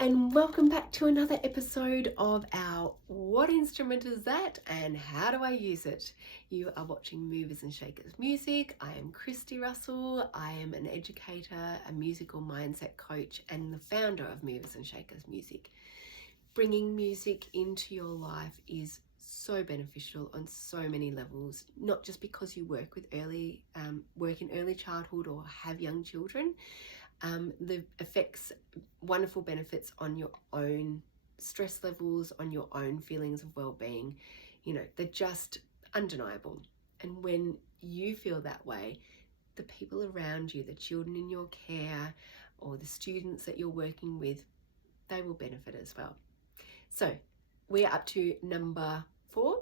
and welcome back to another episode of our What Instrument Is That and How Do I Use It? You are watching Movers and Shakers Music. I am Christy Russell. I am an educator, a musical mindset coach, and the founder of Movers and Shakers Music. Bringing music into your life is so beneficial on so many levels, not just because you work in early childhood or have young children. The effects, wonderful benefits on your own stress levels, on your own feelings of well-being, they're just undeniable. And when you feel that way, the people around you, the children in your care or the students that you're working with, they will benefit as well. So we're up to number 5,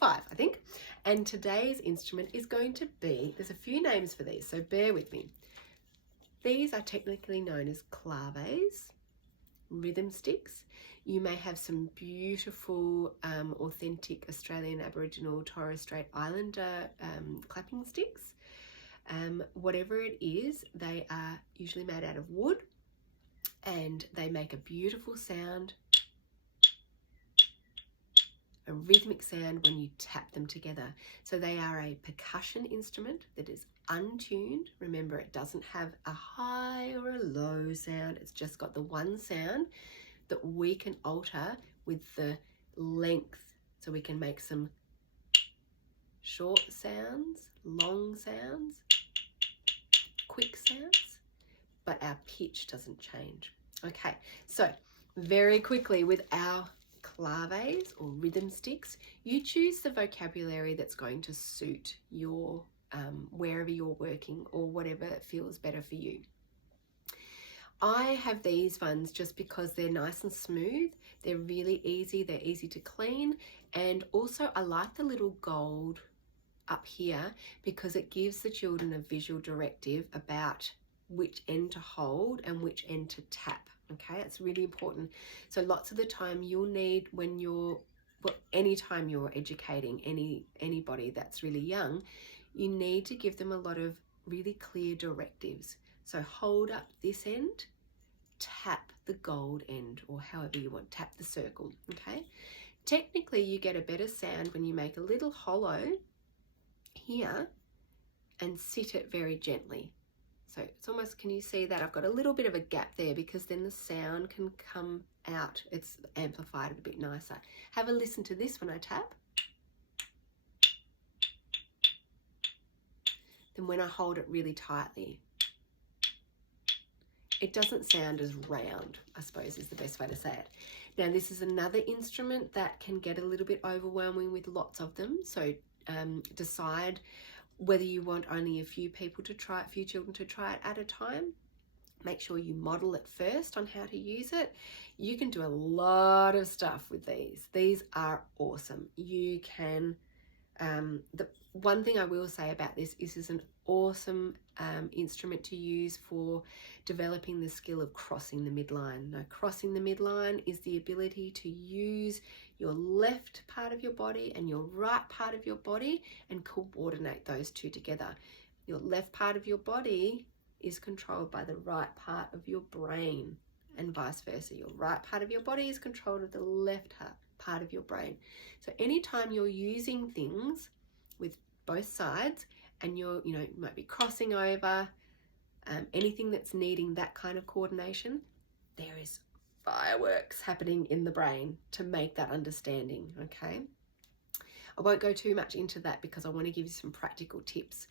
I think. And today's instrument is going to be, there's a few names for these, so bear with me. These are technically known as claves, rhythm sticks. You may have some beautiful, authentic Australian Aboriginal Torres Strait Islander clapping sticks. Whatever it is, they are usually made out of wood and they make a beautiful sound, a rhythmic sound when you tap them together. So they are a percussion instrument that is untuned. Remember, it doesn't have a high or a low sound. It's just got the one sound that we can alter with the length. So we can make some short sounds, long sounds, quick sounds, but our pitch doesn't change. Okay, so very quickly with our claves or rhythm sticks, you choose the vocabulary that's going to suit your wherever you're working or whatever feels better for you. I have these ones just because they're nice and smooth, they're really easy, they're easy to clean, and also I like the little gold up here because it gives the children a visual directive about which end to hold and which end to tap. Okay, it's really important. So lots of the time you'll need, anytime you're educating anybody that's really young, you need to give them a lot of really clear directives. So hold up this end, tap the gold end, or however you want, tap the circle. Okay, technically you get a better sound when you make a little hollow here and sit it very gently. So it's almost, can you see that? I've got a little bit of a gap there because then the sound can come out. It's amplified a bit nicer. Have a listen to this when I tap. Then when I hold it really tightly, it doesn't sound as round, I suppose is the best way to say it. Now this is another instrument that can get a little bit overwhelming with lots of them. So decide whether you want only a few children to try it at a time. Make sure you model it first on how to use it. You can do a lot of stuff with these. These are awesome. You can, the one thing I will say about this is an awesome instrument to use for developing the skill of crossing the midline. Now, crossing the midline is the ability to use your left part of your body and your right part of your body and coordinate those two together. Your left part of your body is controlled by the right part of your brain and vice versa. Your right part of your body is controlled with the left part of your brain. So anytime you're using things with both sides and you might be crossing over, anything that's needing that kind of coordination, there is fireworks happening in the brain to make that understanding. Okay, I won't go too much into that because I want to give you some practical tips.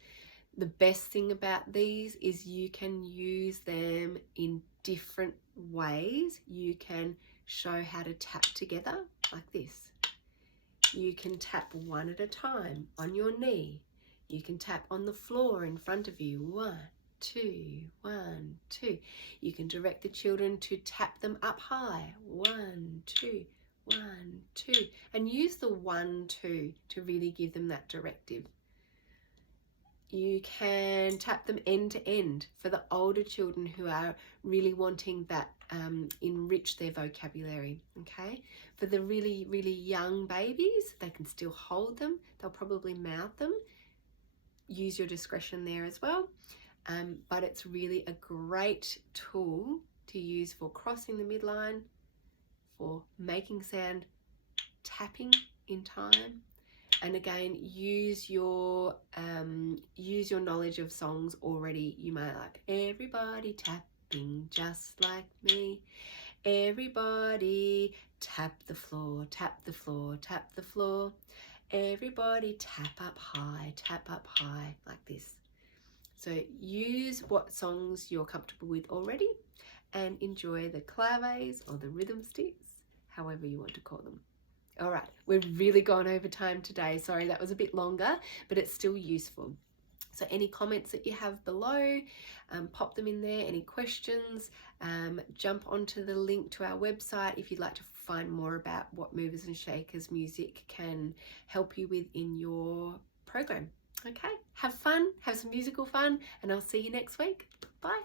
The best thing about these is you can use them in different ways. You can show how to tap together like this. You can tap one at a time on your knee. You can tap on the floor in front of you. 1, 2, 1, 2. You can direct the children to tap them up high. 1, 2, 1, 2. And use the 1, 2 to really give them that directive. You can tap them end to end for the older children who are really wanting that enrich their vocabulary. Okay, for the really, really young babies, they can still hold them. They'll probably mouth them. Use your discretion there as well. But it's really a great tool to use for crossing the midline, for making sound, tapping in time. And again, use your knowledge of songs already. You might like everybody tapping just like me. Everybody tap the floor, tap the floor, tap the floor. Everybody tap up high, like this. So use what songs you're comfortable with already and enjoy the claves or the rhythm sticks, however you want to call them. All right, we've really gone over time today. Sorry, that was a bit longer, but it's still useful. So any comments that you have below, pop them in there. Any questions, jump onto the link to our website if you'd like to find more about what Movers and Shakers music can help you with in your program. Okay, have fun, have some musical fun, and I'll see you next week. Bye.